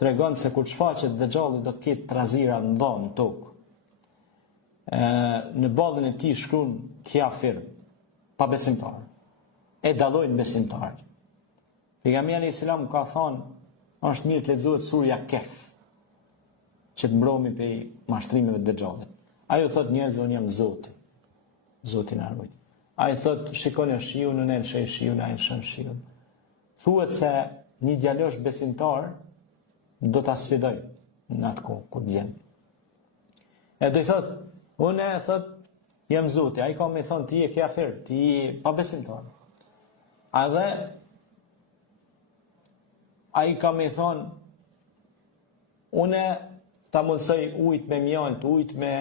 tregon se kur shfaqet Dejjalli do të ketë trazira në dhomë në tokë. Në ballën e tij shkruan kafir, pa besimtar. E dallojnë besimtarët. Pejgamberi alayhis salam ka thënë, është mirë të lexohet surja Kehf, që të mbrohemi prej mashtrimeve të Dejjallit. Ajo thot njerëzve, unë jam Zoti. Zoti na ruaj. Ai thot shikoni shiun, unë e sheh shiun, ai shon shiun. Thuhet se një djalosh besimtar do ta sfidoj në atë kohë kur vjen. E do i thot, unë e thot jam Zoti, ai ka më thon ti je kafir, ti je pa besimtar. Edhe ai ka më thon unë ta mësoj ujt me mjalt, ujt me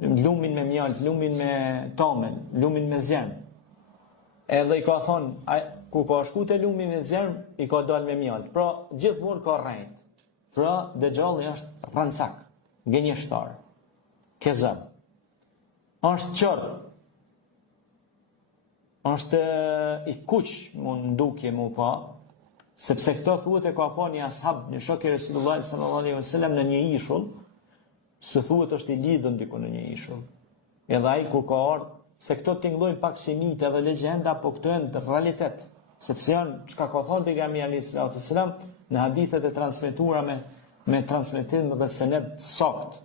lumin me mjalt, lumin me tomen, lumin me zjerm. Edhe i ka thonë, ku ka shku te lumi me zjerm, i ka dal me mjalt. Pra, gjithmonë ka rrejt. Pra, Dejjalli është rancak, gënjeshtar, kezab. Është qërë. Është i kuq, më ndukje mu pa, sepse këto thuhet e ka pa një ashab, një shok i Resulullah sallallahu alaihi wasallam në një ishull, së thuhet është i lidhën diku në një ishull. Edhe ai kur ka ardhur, se këto tingëllojnë pak si mite dhe legjenda, po këto janë të realitet, sepse janë çka ka thënë pejgamberi alayhis salam në hadithet e transmetuara me transmetim dhe sened sakt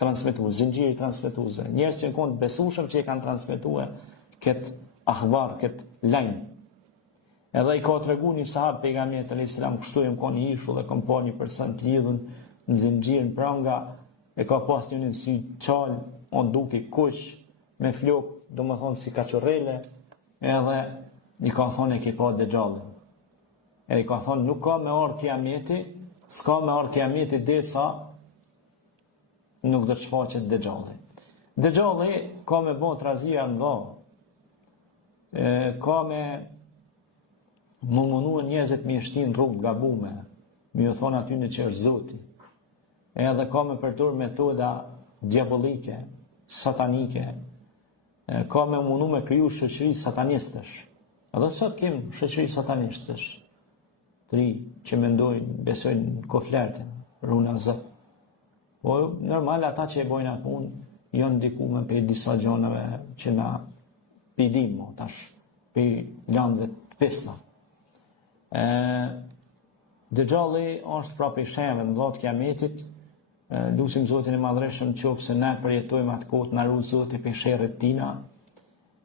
transmetuar, zinxhiri transmetues. Njerëz që kanë besueshëm që e kanë transmetuar këtë akhbar, këtë lajm. Edhe i ka tregu një sahab pejgamberit alayhis salam, kështu jam kanë një ishull dhe kam pa një person të lidhur në zinxhir pranga, e ka pas një si çal, on duke kush me flok, do më thonë si kachorrele, edhe i ka thonë e ke pa Dejjallin. E i ka thonë nuk ka me orë kiameti, s'ka me orë kiameti derisa nuk do të shfaqet Dejjalli. Dejjalli ka me bon trazia në dha, ka me më munduar njerëzit me shtin rrugë gabume, me ju thonë aty në që është Zoti. Edhe ka me përdor metoda diabolike, satanike, ka me mundu me kriju shoqëri satanistësh. Edhe sot kem shoqëri satanistësh, të ri që mendojnë, besojnë koflertin, runa Zot. Po normal ata që e bojnë atë punë janë ndikuar për disa gjonave që na pidim tash për landëve të pesma. Dejjalli është prapë i shemve në dhëtë kiametit. Lusim Zotin e Madhreshëm qoftë se ne përjetojmë atë kohë, na ruaj Zoti për sherrit tina,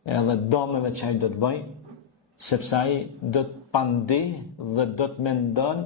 edhe domeve që ai do të bëjë, sepse ai do të pandi dhe do të mendon